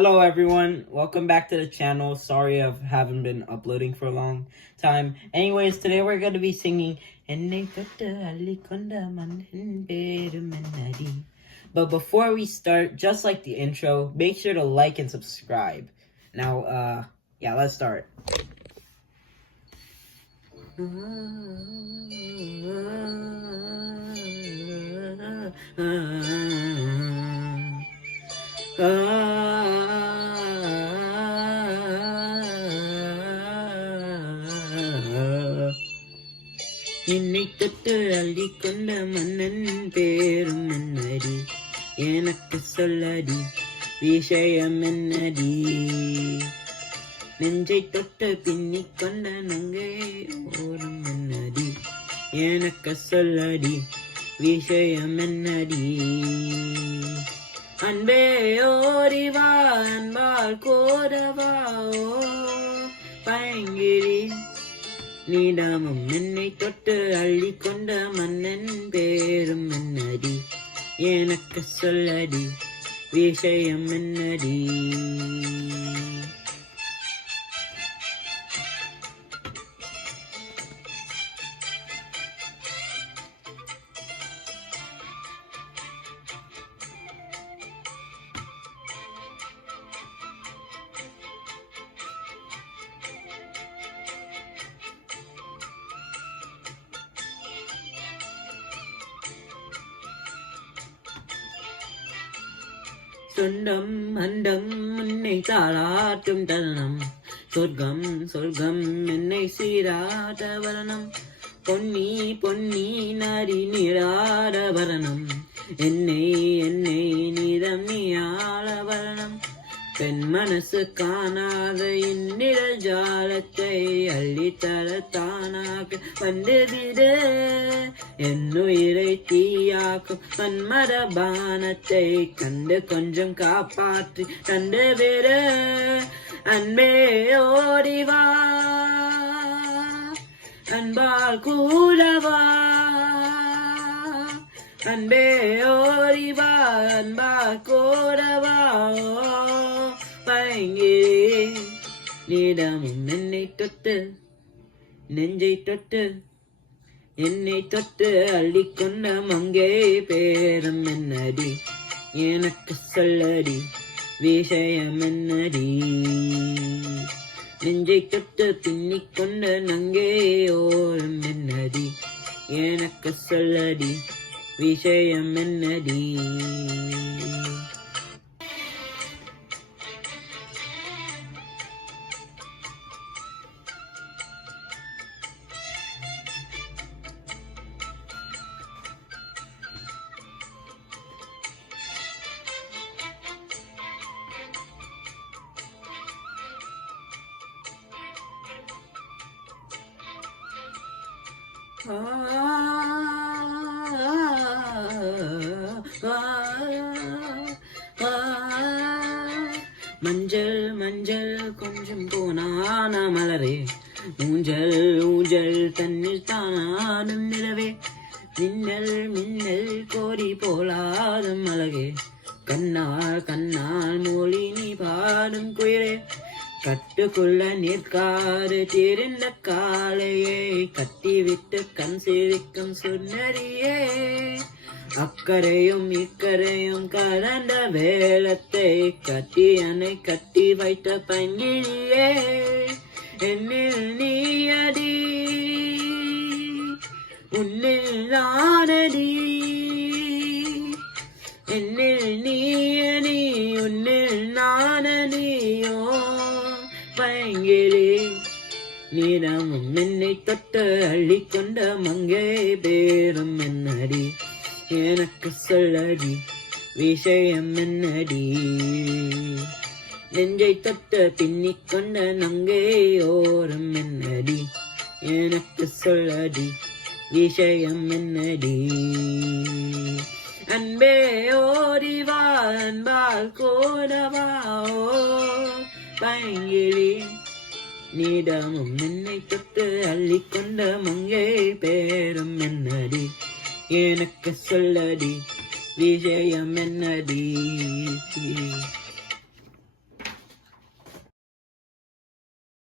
Hello everyone, welcome back to the channel. Sorry I haven't been uploading for a long time. Anyways, today we're going to be singing But before we start, just like the intro, make sure to like and subscribe. Now, yeah, let's start. என்னை தொட்டு அள்ளி கொண்ட மன்னன் பேரும் என்னடி, எனக்கு சொல்லடி விஷயம் என்னடி, நெஞ்சை தொட்டு பின்னிக் கொண்ட நங்கை ஓரம் என்னடி, எனக்கு சொல்லடி விஷயம் என்னடி, அன்பே ஓடிவா அன்பால் கோரவா பைங்கிழி நீடாமும் என்னை தொட்டு அள்ளி கொண்ட மன்னன் பேரும் என்னடி, எனக்கு சொல்லடி விஷயம் என்னடி. சொந்தம் அண்டம் என்னை தாளாட்டும் தருணம், சொர்க்கம் சொர்க்கம் என்னை சீராட்ட வரணம், பொன்னி பொன்னி நரி நீராட வரணம், என்னை என்னை நீதம் நீயாள வரணம், பெண் மனசு காணாத இந்நிழல் ஜாலத்தை அள்ளித்தர தானாக வந்துவிட, என்னுயிரை தீயாக்கும் மன்மத பானத்தை கண்டு கொஞ்சம் காப்பாற்றி தந்துவிட, அன்பே ஓடிவா அன்பால் கூடவா, அன்பே ஓடிவா அன்பால் கூடவா பைங்கிழி நீடமும் என்னை தொட்டு நெஞ்சை தொட்டு என்னை தொட்டு அள்ளிக்கொண்ட மங்கை பேரம் என்னடி, எனக்கு சொல்லடி விஷயம் என்னடி, நெஞ்சை தொட்டு பின்னிக் கொண்ட நங்கை ஓரம் என்னடி, எனக்கு சொல்லடி விஷயம் என்னடி. மஞ்சள் மஞ்சள் கொஞ்சம் போனான மலரே, ஊஞ்சல் ஊஞ்சல் தண்ணீர் தானாடும் நிலவே, மின்னல் மின்னல் கோரி போலாடும் அழகே, கண்ணால் கண்ணால் மொழி நீ பாடும் குயிலே, கட்டுக்குள்ள நிற்காது தெரிந்த காளையை கட்டிவிட்டு கண் சிரிக்கும் சுந்தரியே, அக்கரையும் இக்கரையும் கலந்த வேளத்தை கட்டி அணை கட்டி வைத்த பங்கிழியே, என்னில் நீயடி உன்னில் நானடி, என்னில் நீயடி உன்னில் நானடியோ பைங்கிழி நீடமும் என்னை தொட்டு அள்ளிக்கொண்ட மங்கை பேரும் என்னடி, எனக்கு சொல்லடி விஷயம் என்னடி, நெஞ்சை தொட்டு பின்னிக் கொண்ட நங்கை ஓரம் என்னடி, எனக்கு சொல்லடி விஷயம் என்னடி, அன்பே ஓடிவா அன்பால் கோடவா பைங்கிழி நீடமும் என்னை தொட்டு அள்ளிக்கொண்ட மங்கை பேரும் என்னடி, எனக்கு சொல்லடி விஷயம் என்னடி.